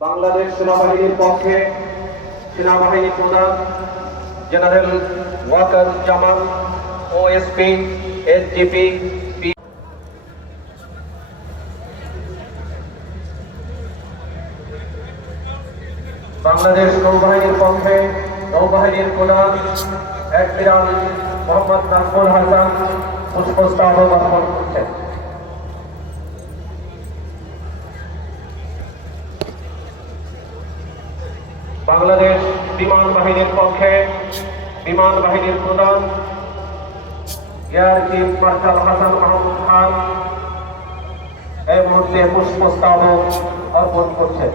বাংলাদেশ সেনাবাহিনীর পক্ষে সেনাবাহিনী প্রধান জেনারেল ওয়াকার জামান, ওএসপি, এসজিপি, বাংলাদেশ নৌবাহিনীর পক্ষে নৌবাহিনীর প্রধান অ্যাডমিরাল মোহাম্মদ নাজমুল হাসান পুষ্পস্তবক অর্পণ করছেন। বাংলাদেশ বিমান বাহিনীর পক্ষে বিমান বাহিনীর প্রধান air chief marshal Hasan Mahmud Khan এই মুহূর্তে পুষ্পস্তবক অর্পণ করছেন।